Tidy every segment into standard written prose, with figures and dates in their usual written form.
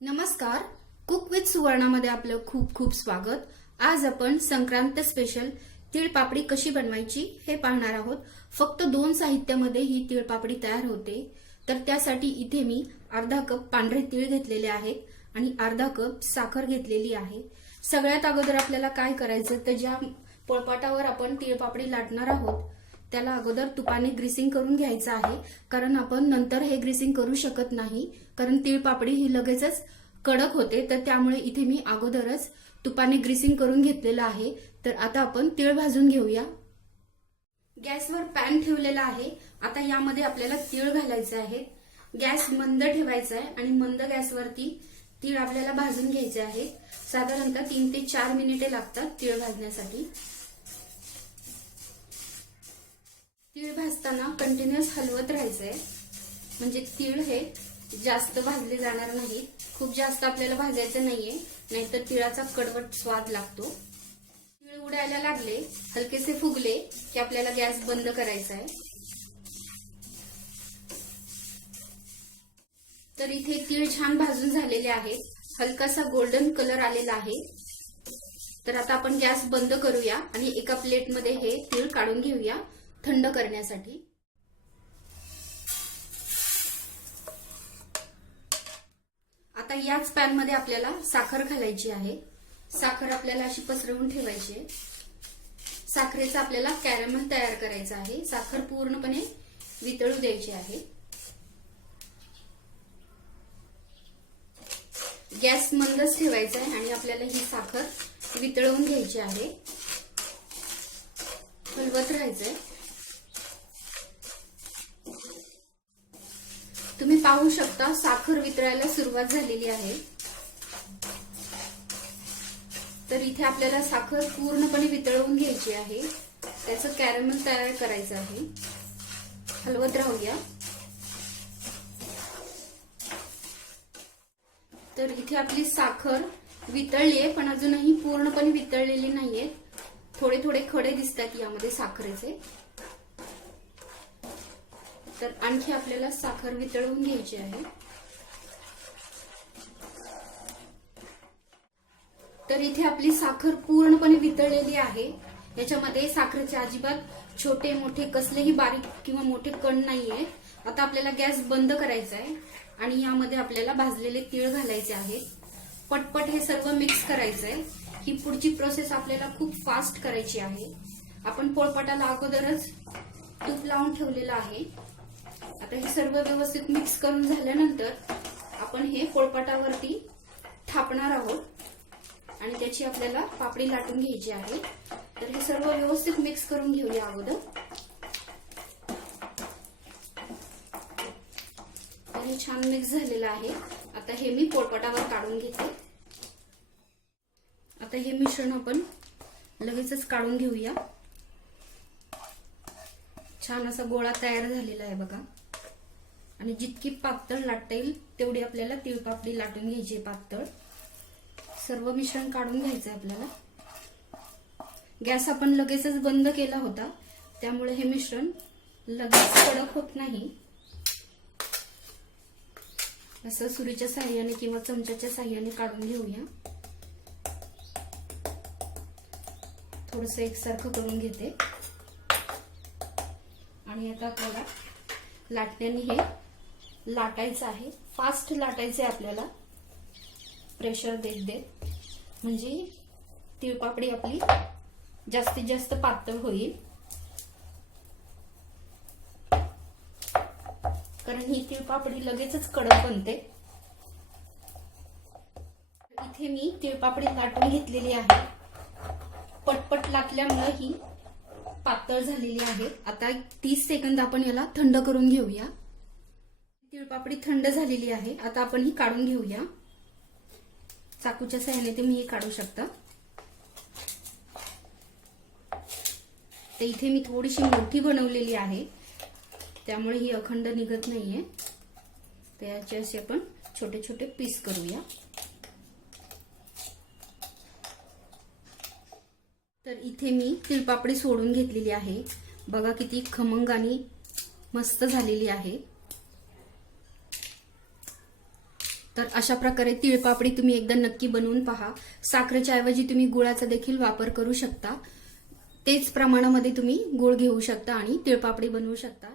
नमस्कार, cook with सुवर्णामध्ये आपलं खूप खूप स्वागत। आज आपण संक्रांत स्पेशल तीळ पापडी कशी बनवायची हे पाहणार आहोत। फक्त 2 साहित्यामध्ये ही तीळ पापडी तयार होते। तर त्यासाठी इथे मी अर्धा कप पांढरे तीळ घेतलेले आहेत आणि अर्धा कप साखर घेतलेली आहे। सगळ्यात अगोदर आपल्याला काय करायचं तर ज्या पोळपाटावर आपण तीळ पापडी लाटणार आहोत त्याला अगोदर तुपाने ग्रीसिंग करून घ्यायचं आहे, कारण आपण नंतर हे ग्रीसिंग करू शकत नाही, कारण तीळ पापडी ही लगेचच कडक होते। तर त्यामुळे इथे मी अगोदरच तुपाने ग्रीसिंग करून घेतलेलं आहे। तर आता आपण तीळ भाजून घेऊया। गॅसवर पॅन ठेवलेला आहे। आता यामध्ये आपल्याला तीळ घालायचे आहे। गॅस मंद ठेवायचा आहे आणि मंद गॅसवरती तीळ आपल्याला भाजून घ्यायचे आहेत। साधारणतः 3 ते 4 मिनिटे लागतात तीळ भाजण्यासाठी। तीळ भाजताना कंटिन्युअस हलवत राहायचंय, म्हणजे तीळ हे जास्त भाजले जाणार नाही। खूप जास्त आपल्याला भाजायचं नाहीये, नाहीतर तिळाचा कडवट स्वाद लागतो। तीळ उडायला लागले, हलकेसे फुगले की आपल्याला गॅस बंद करायचा आहे। तर इथे तीळ छान भाजून झालेले आहेत, हलकासा गोल्डन कलर आलेला आहे। तर आता आपण गॅस बंद करूया आणि एका प्लेटमध्ये हे तीळ काढून घेऊया थंड करण्यासाठी। आता याच पॅन मध्ये आपल्याला साखर घालायची आहे। साखर आपल्याला अशी पसरवून ठेवायची आहे। साखरेचा आपल्याला कॅरमेल तयार करायचा आहे। साखर पूर्णपणे वितळू द्यायची आहे। गॅस मंदच ठेवायचा आहे आणि आपल्याला ही साखर वितळवून घ्यायची आहे। हलवत राहायचंय। तुम्ही पाहू शकता साखर वितळायला सुरुवात झालेली आहे। तर इथे आपल्याला साखर पूर्णपणे वितळवून घ्यायची आहे, त्याचं कॅरमेल तयार करायचं आहे। हलवत राहूया। तर इथे आपली साखर वितळली आहे, पण अजूनही पूर्णपणे वितळलेली नाहीये। थोडे थोडे खडे दिसतात यामध्ये साखरेचे। तर आणखी आपल्याला साखर वितळवून घ्यायची आहे। तर इथे आपली साखर पूर्णपणे वितळलेली आहे। याच्यामध्ये साखरेचे अजिबात छोटे मोठे कसलेही बारीक किंवा मोठे कण नाहीये। आता आपल्याला गॅस बंद करायचा आहे आणि यामध्ये आपल्याला भाजलेले तीळ घालायचे आहेत। पटपट हे सर्व मिक्स करायचंय। ही पुढची प्रोसेस आपल्याला खूप फास्ट करायची आहे। आपण पोळपाटाला अगोदरच तूप लावून ठेवलेलं आहे। आता हे सर्व व्यवस्थित मिक्स करून झाल्यानंतर आपण हे पोळपाटावरती थापणार आहोत आणि त्याची आपल्याला पापडी लाटून घ्यायची आहे। तर हे सर्व व्यवस्थित मिक्स करून घेऊया अगोदर। तर हे छान मिक्स झालेलं आहे। आता हे मी पोळपाटावर काढून घेते। आता हे मिश्रण आपण लगेचच काढून घेऊया। छान असा गोळा तयार झालेला आहे बघा। आणि जितकी पातळ लाटता येईल तेवढी आपल्याला तीळ पापडी लाटून घ्यायची आहे पातळ। सर्व मिश्रण काढून घ्यायचं आपल्याला। गॅस आपण लगेचच बंद केला होता, त्यामुळे हे मिश्रण लगेच कडक होत नाही। असं सुरीच्या साहाय्याने किंवा चमच्याच्या साहाय्याने काढून घेऊया। थोडस एकसारखं करून घेते आणि आता आपल्याला लाटण्याने हे लाटायचं आहे। फास्ट लाटायचं आहे आपल्याला, प्रेशर देत देत, म्हणजे तीळ पापडी आपली जास्तीत जास्त पातळ होईल। कारण ही तीळ पापडी लगेचच कडक बनते। इथे मी तीळ पापडी लाटून घेतलेली आहे। पटपट लाटल्यामुळे ही पातळ झालेली आहे। आता 30 सेकंद आपण याला थंड करून घेऊया। तीळ पापडी थंड झालेली आहे। आता आपण ही काढून घेऊया। चाकूच्या साहाय्याने तुम्ही ही काढू शकता। तर इथे मी थोडीशी मोठी बनवलेली आहे, त्यामुळे ही अखंड निघत नाहीये। तर याचे असे आपण छोटे छोटे पीस करूया। तर इथे मी तीळ पापडी सोडून घेतलेली आहे। बघा किती खमंग आणि मस्त झालेली आहे। तर अशा प्रकारे तिळपापडी तुम्ही एकदा नक्की बनवून पहा. साखरेच्या ऐवजी तुम्ही गुळाचा देखील वापर करू शकता. तेच प्रमाणामध्ये तुम्ही गुळ घेऊ शकता आणि तिळपापडी बनवू शकता.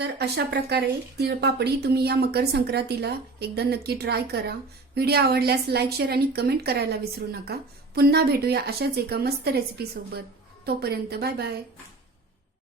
तर अशा प्रकारे तिळपापडी तुम्ही या मकर संक्रांतीला एकदा नक्की ट्राय करा. व्हिडिओ आवडल्यास लाईक, शेअर आणि कमेंट करायला विसरू नका. पुन्हा भेटूया अशाच एका मस्त रेसिपी सोबत. तोपर्यंत बाय बाय.